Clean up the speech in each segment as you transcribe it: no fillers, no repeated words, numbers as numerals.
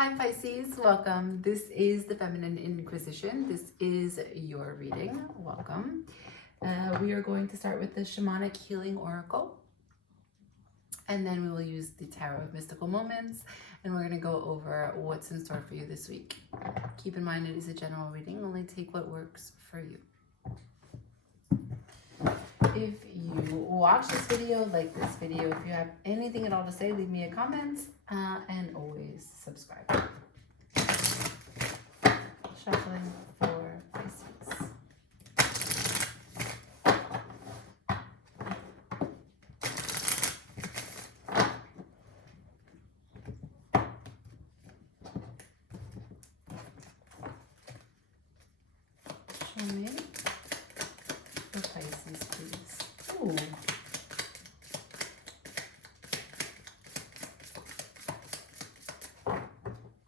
Hi Pisces, welcome. This is the Feminine Inquisition. This is your reading. Welcome. We are going to start with the Shamanic Healing Oracle, and then we will use the Tarot of Mystical Moments, and we're going to go over what's in store for you this week. Keep in mind it is a general reading. Only take what works for you. If you watch this video, like this video, if you have anything at all to say, leave me a comment, and always subscribe. Shuffling for Pisces. Show me for Pisces, please. Ooh.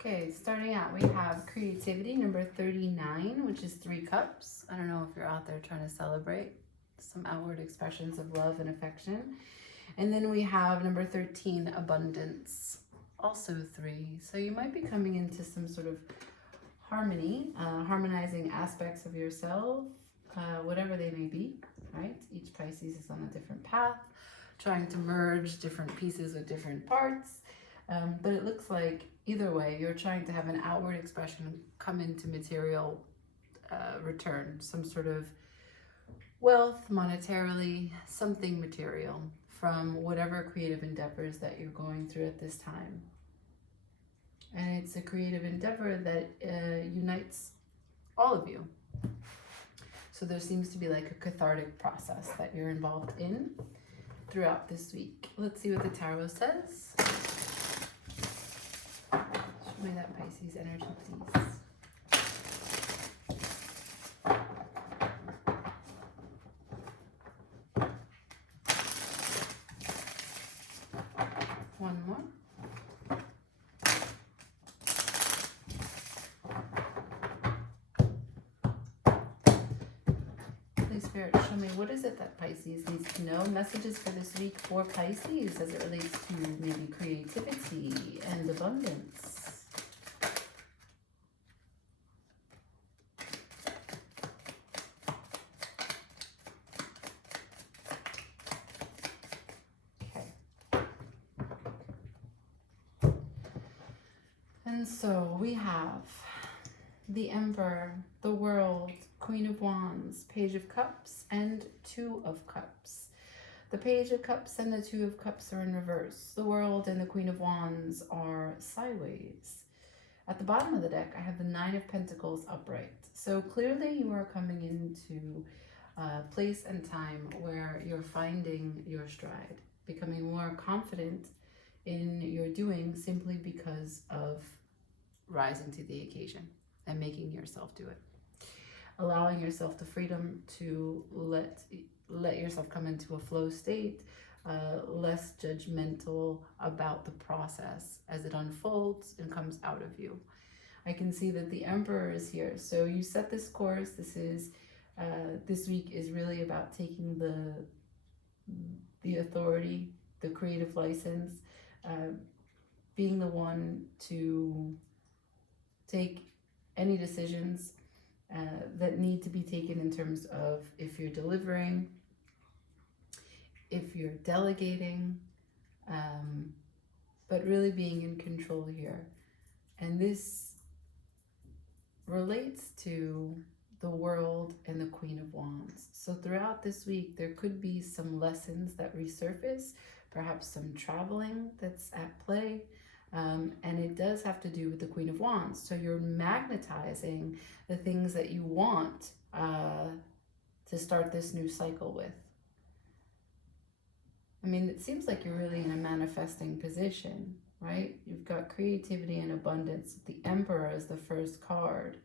Okay, starting out, we have creativity, number 39, which is 3 cups. I don't know if you're out there trying to celebrate some outward expressions of love and affection. And then we have number 13, abundance, also 3. So you might be coming into some sort of harmony, harmonizing aspects of yourself, whatever they may be, right? Each Pisces is on a different path, trying to merge different pieces with different parts. But it looks like either way, you're trying to have an outward expression come into material return, some sort of wealth, monetarily, something material from whatever creative endeavors that you're going through at this time. And it's a creative endeavor that unites all of you. So there seems to be like a cathartic process that you're involved in throughout this week. Let's see what the tarot says. Show me that Pisces energy, please. One more. Please, Spirit, show me what is it that Pisces needs to know. Messages for this week for Pisces as it relates to maybe creativity and abundance. And so we have the Emperor, the World, Queen of Wands, Page of Cups, and Two of Cups. The Page of Cups and the Two of Cups are in reverse. The World and the Queen of Wands are sideways. At the bottom of the deck, I have the Nine of Pentacles upright. So clearly you are coming into a place and time where you're finding your stride, becoming more confident in your doing simply because of rising to the occasion and making yourself do it, allowing yourself the freedom to let yourself come into a flow state, less judgmental about the process as it unfolds and comes out of you. I can see that the Emperor is here, so you set this course. This week is really about taking the authority, the creative license, being the one to take any decisions that need to be taken in terms of if you're delivering, if you're delegating, but really being in control here. And this relates to the World and the Queen of Wands. So throughout this week, there could be some lessons that resurface, perhaps some traveling that's at play. And it does have to do with the Queen of Wands. So you're magnetizing the things that you want to start this new cycle with. I mean, it seems like you're really in a manifesting position, right? You've got creativity and abundance. The Emperor is the first card.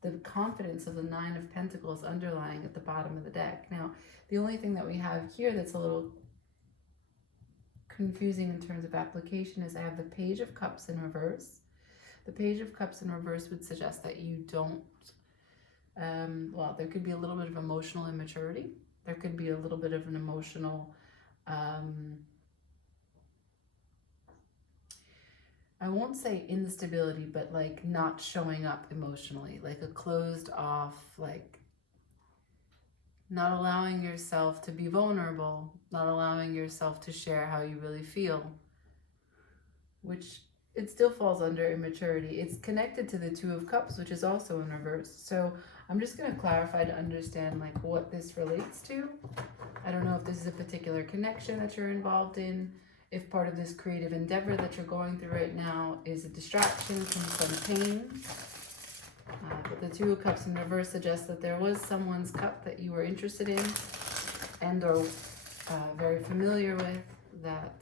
The confidence of the Nine of Pentacles underlying at the bottom of the deck. Now, the only thing that we have here that's a little confusing in terms of application is I have the Page of Cups in reverse. The Page of Cups in reverse would suggest that you don't, well, there could be a little bit of emotional immaturity. There could be a little bit of an emotional I won't say instability, but like not showing up emotionally, like a closed off, like not allowing yourself to be vulnerable, not allowing yourself to share how you really feel, which it still falls under immaturity. It's connected to the Two of Cups, which is also in reverse. So I'm just going to clarify to understand like what this relates to. I don't know if this is a particular connection that you're involved in, if part of this creative endeavor that you're going through right now is a distraction from some pain. But the Two of Cups in reverse suggests that there was someone's cup that you were interested in and or very familiar with that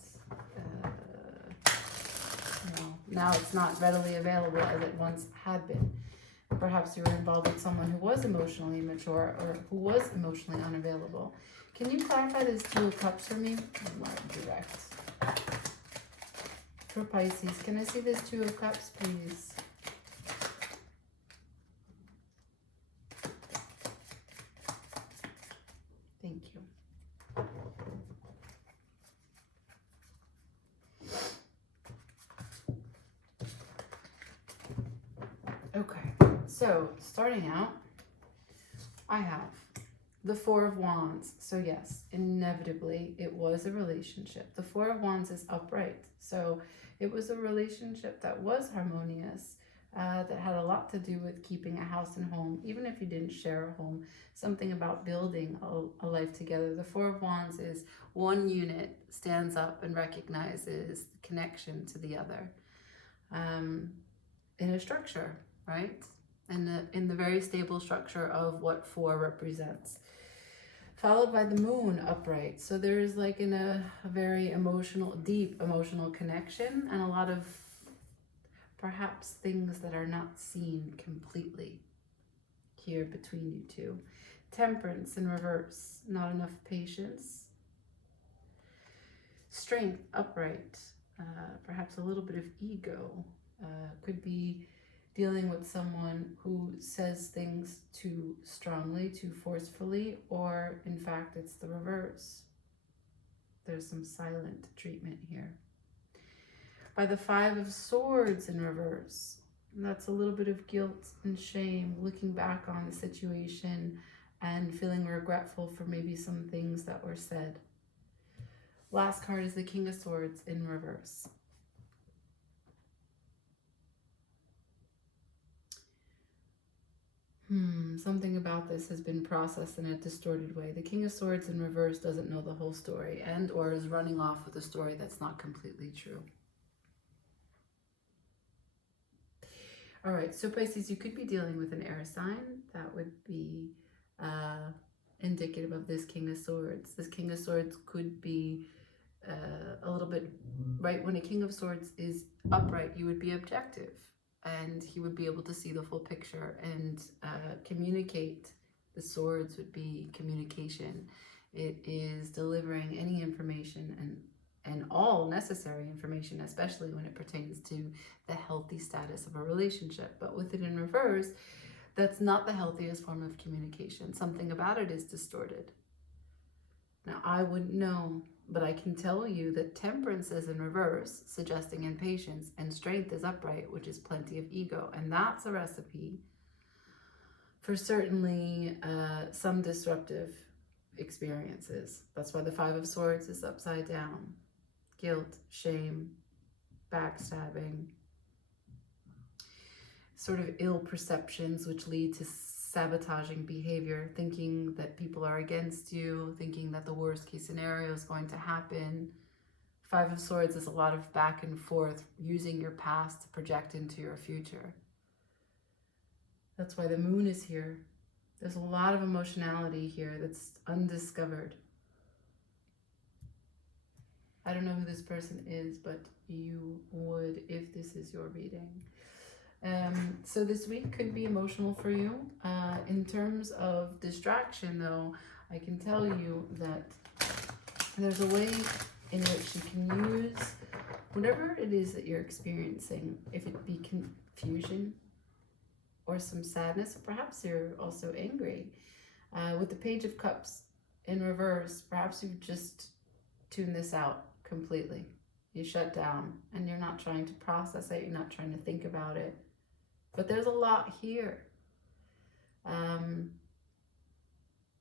now it's not readily available as it once had been. Perhaps you were involved with someone who was emotionally immature or who was emotionally unavailable. Can you clarify this Two of Cups for me? I'm more direct. For Pisces, can I see this Two of Cups, please? Thank you. Okay, so starting out, I have the Four of Wands. So yes, inevitably it was a relationship. The Four of Wands is upright. So it was a relationship that was harmonious, that had a lot to do with keeping a house and home, even if you didn't share a home, something about building a life together. The Four of Wands is one unit stands up and recognizes the connection to the other in a structure, right? In the very stable structure of what four represents. Followed by the moon upright. So there's like a very deep emotional connection and a lot of perhaps things that are not seen completely here between you two. Temperance in reverse, not enough patience. Strength upright, perhaps a little bit of ego. Could be dealing with someone who says things too strongly, too forcefully, or in fact it's the reverse. There's some silent treatment here. By the Five of Swords in reverse, that's a little bit of guilt and shame, looking back on the situation and feeling regretful for maybe some things that were said. Last card is the King of Swords in reverse. Something about this has been processed in a distorted way. The King of Swords in reverse doesn't know the whole story and or is running off with a story that's not completely true. All right, so Pisces, you could be dealing with an air sign. That would be indicative of this King of Swords. This King of Swords could be a little bit, right, when a King of Swords is upright, you would be objective. And he would be able to see the full picture and communicate. The swords would be communication. It is delivering any information and all necessary information, especially when it pertains to the healthy status of a relationship. But with it in reverse, that's not the healthiest form of communication. Something about it is distorted. Now, I wouldn't know, but I can tell you that temperance is in reverse, suggesting impatience, and strength is upright, which is plenty of ego. And that's a recipe for certainly some disruptive experiences. That's why the Five of Swords is upside down. Guilt, shame, backstabbing, sort of ill perceptions, which lead to sabotaging behavior, thinking that people are against you, thinking that the worst case scenario is going to happen. Five of Swords is a lot of back and forth, using your past to project into your future. That's why the moon is here. There's a lot of emotionality here that's undiscovered. I don't know who this person is, but you would if this is your reading. So this week could be emotional for you. In terms of distraction, though, I can tell you that there's a way in which you can use whatever it is that you're experiencing, if it be confusion or some sadness, or perhaps you're also angry. With the Page of Cups in reverse, perhaps you've just tuned this out completely. You shut down and you're not trying to process it. You're not trying to think about it. But there's a lot here.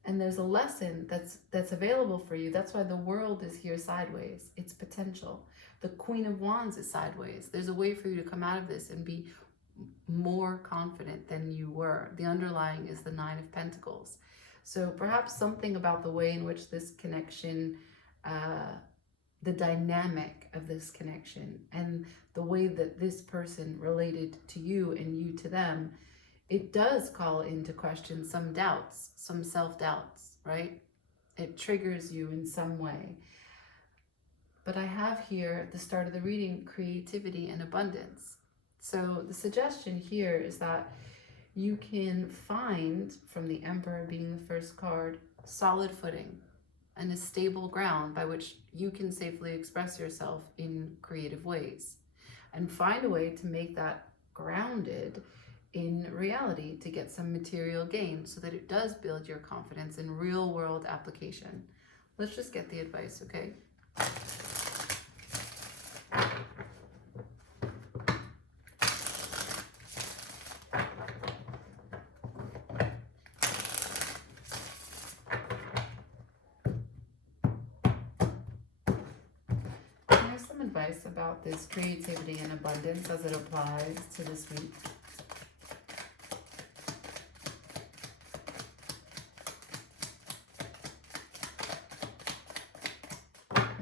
And there's a lesson that's available for you. That's why the world is here sideways. It's potential. The Queen of Wands is sideways. There's a way for you to come out of this and be more confident than you were. The underlying is the Nine of Pentacles. So perhaps something about the way in which this connection, the dynamic of this connection and the way that this person related to you and you to them, it does call into question some doubts, some self-doubts, right? It triggers you in some way. But I have here at the start of the reading, creativity and abundance. So the suggestion here is that you can find, from the Emperor being the first card, solid footing and a stable ground by which you can safely express yourself in creative ways. And find a way to make that grounded in reality, to get some material gain so that it does build your confidence in real world application. Let's just get the advice, okay? Here's some advice about this creativity and abundance as it applies to this week.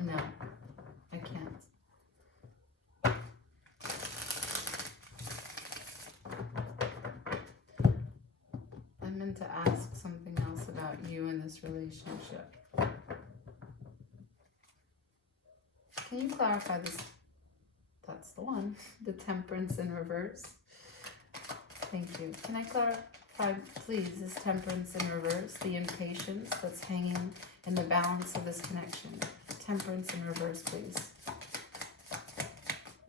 No, I can't. I meant to ask something else about you in this relationship. Can you clarify this? That's the one. The Temperance in reverse. Thank you. Can I clarify, please, this Temperance in reverse, the impatience that's hanging in the balance of this connection? Temperance in reverse, please.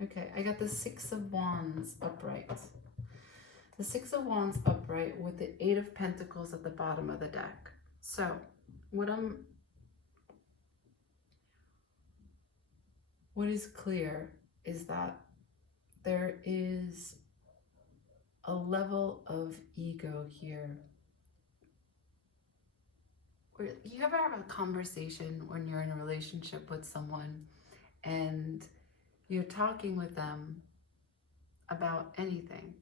Okay, I got the Six of Wands upright. The Six of Wands upright with the Eight of Pentacles at the bottom of the deck. So, what is clear is that there is a level of ego here. You ever have a conversation when you're in a relationship with someone and you're talking with them about anything?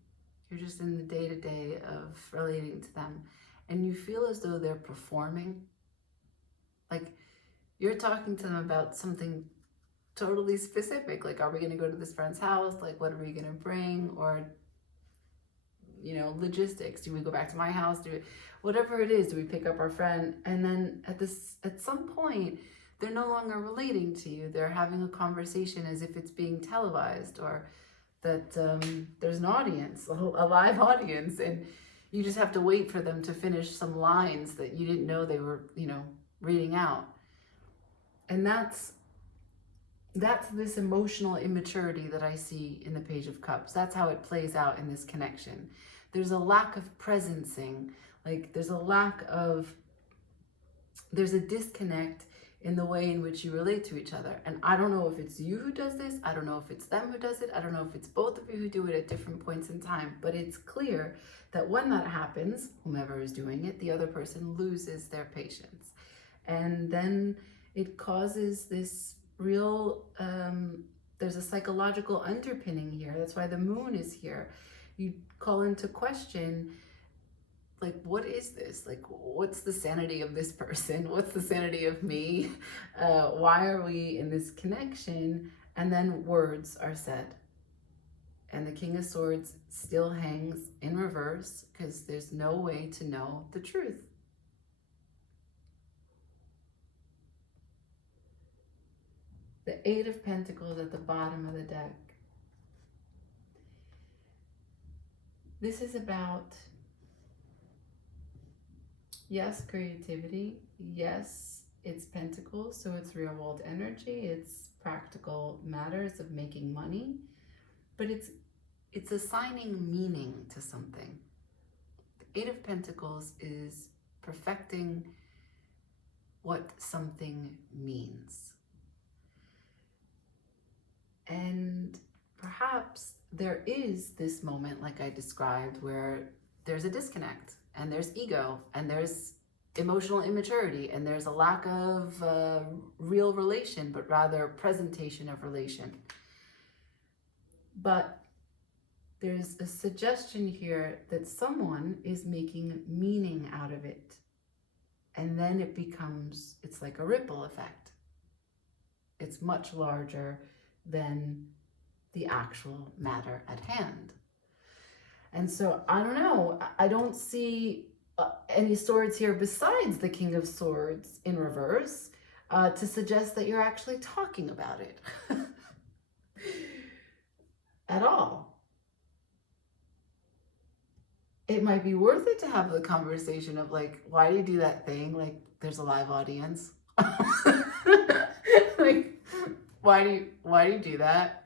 You're just in the day-to-day of relating to them and you feel as though they're performing. Like you're talking to them about something totally specific, like, are we going to go to this friend's house? Like, what are we going to bring? Or, you know, logistics. Do we go back to my house? Whatever it is, do we pick up our friend? And then at some point, they're no longer relating to you. They're having a conversation as if it's being televised, or that there's an audience, a live audience, and you just have to wait for them to finish some lines that you didn't know they were, you know, reading out. And that's this emotional immaturity that I see in the Page of Cups. That's how it plays out in this connection. There's a lack of presencing, like there's a disconnect in the way in which you relate to each other. And I don't know if it's you who does this, I don't know if it's them who does it, I don't know if it's both of you who do it at different points in time, but it's clear that when that happens, whomever is doing it, the other person loses their patience. And then it causes this real, there's a psychological underpinning here. That's why the moon is here. You call into question, like, what is this? Like, what's the sanity of this person? What's the sanity of me? Why are we in this connection? And then words are said. And the King of Swords still hangs in reverse because there's no way to know the truth. The Eight of Pentacles at the bottom of the deck. This is about, yes, creativity. Yes, it's Pentacles, so it's real world energy. It's practical matters of making money. But it's assigning meaning to something. The Eight of Pentacles is perfecting what something means. And perhaps there is this moment, like I described, where there's a disconnect, and there's ego, and there's emotional immaturity, and there's a lack of real relation, but rather presentation of relation. But there's a suggestion here that someone is making meaning out of it. And then it becomes, it's like a ripple effect. It's much larger than the actual matter at hand. And so, I don't know, I don't see any swords here besides the King of Swords in reverse to suggest that you're actually talking about it at all. It might be worth it to have the conversation of like, why do you do that thing? Like, there's a live audience. Like, why do you do that?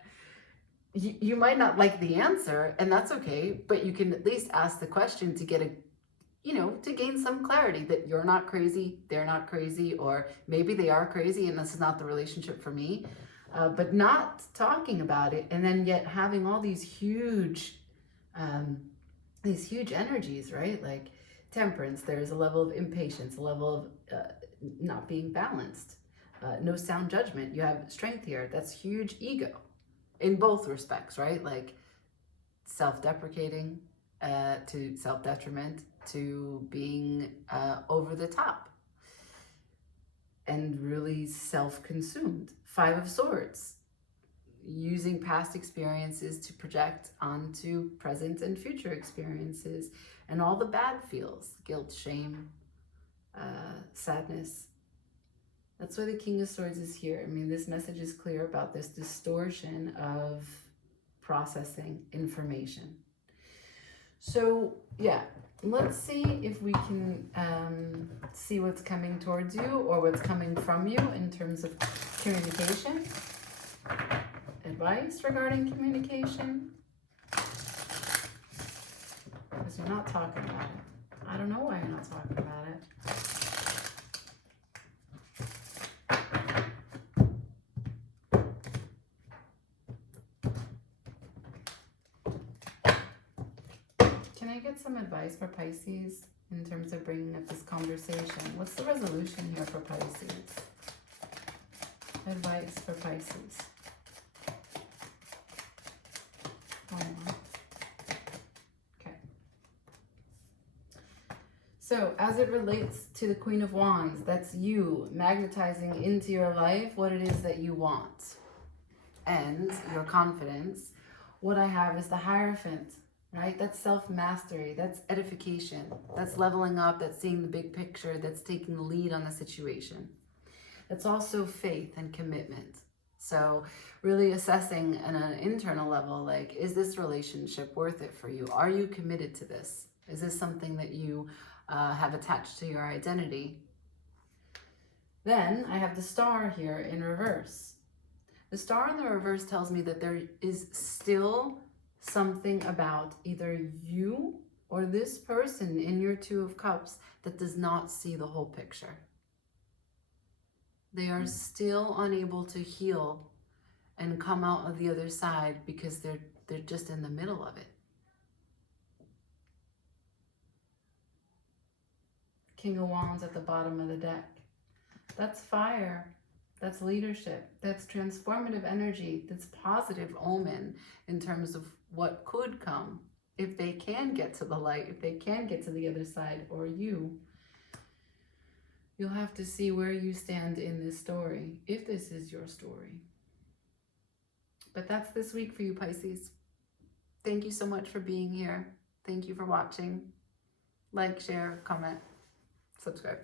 You might not like the answer, and that's okay, but you can at least ask the question to get to gain some clarity that you're not crazy, they're not crazy, or maybe they are crazy and this is not the relationship for me. But not talking about it, and then yet having all these huge energies, right? Like temperance, there's a level of impatience, a level of not being balanced, no sound judgment. You have strength here. That's huge ego in both respects, right? Like self-deprecating to self-detriment to being over the top and really self-consumed. 5 of Swords, using past experiences to project onto present and future experiences, and all the bad feels, guilt, shame, sadness. That's why the King of Swords is here. I mean, this message is clear about this distortion of processing information. So yeah, let's see if we can see what's coming towards you or what's coming from you in terms of communication. Advice regarding communication. Because you're not talking about it. I don't know why you're not talking about it. Can I get some advice for Pisces in terms of bringing up this conversation? What's the resolution here for Pisces? Advice for Pisces. Okay. So as it relates to the Queen of Wands, that's you magnetizing into your life what it is that you want and your confidence. What I have is the Hierophant, right? That's self-mastery, that's edification, that's leveling up, that's seeing the big picture, that's taking the lead on the situation. That's also faith and commitment. So really assessing on an internal level, like, is this relationship worth it for you? Are you committed to this? Is this something that you have attached to your identity? Then I have the Star here in reverse. The Star in the reverse tells me that there is still something about either you or this person in your 2 of Cups that does not see the whole picture. They are still unable to heal and come out of the other side because they're just in the middle of it. King of Wands at the bottom of the deck. That's fire. That's leadership. That's transformative energy. That's positive omen in terms of what could come if they can get to the light, if they can get to the other side, or you. You'll have to see where you stand in this story, if this is your story. But that's this week for you, Pisces. Thank you so much for being here. Thank you for watching. Like, share, comment, subscribe.